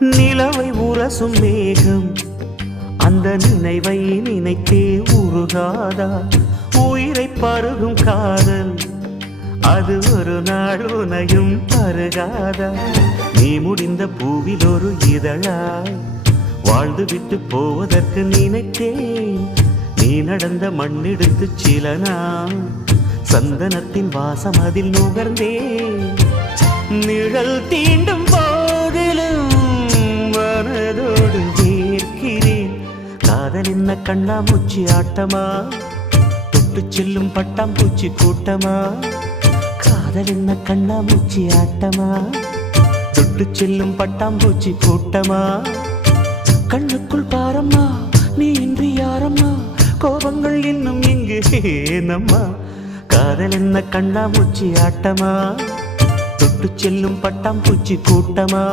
நிலவை உரசும் மேகம் அந்த நினைவை நினைத்தே உருகாதா? உயிரை பருகும் காதல் அது ஒரு நாள் உனையும் பருகாதா? நீ முடிந்த பூவில் ஒரு இதழாய் வாழ்ந்து விட்டு போவதற்கு நினைத்தேன். நீ நடந்த மண்ணெடுத்து சில நாள் சந்தனத்தின் வாசம் அதில் நுகர்ந்தேன். நிழல் தீண்டும் போதிலும் மனதோடு வேர்க்கிறேன். காதல் என்ன கண்ணாமூச்சி ஆட்டமா? தொட்டு செல்லும் பட்டாம்பூச்சி கூட்டமா? காதல் என்ன கண்ணாமூச்சி ஆட்டமா? தொட்டு செல்லும் பட்டாம்பூச்சி கூட்டமா? கண்ணுக்குள் பாரம்மா நீ இன்றி யாரம்மா? கோபங்கள் இன்னும் இங்கு ஏனம்மா? காதல் என்ன கண்ணாமூச்சி ஆட்டமா? தொட்டு செல்லும் பட்டாம்பூச்சி கூட்டமா?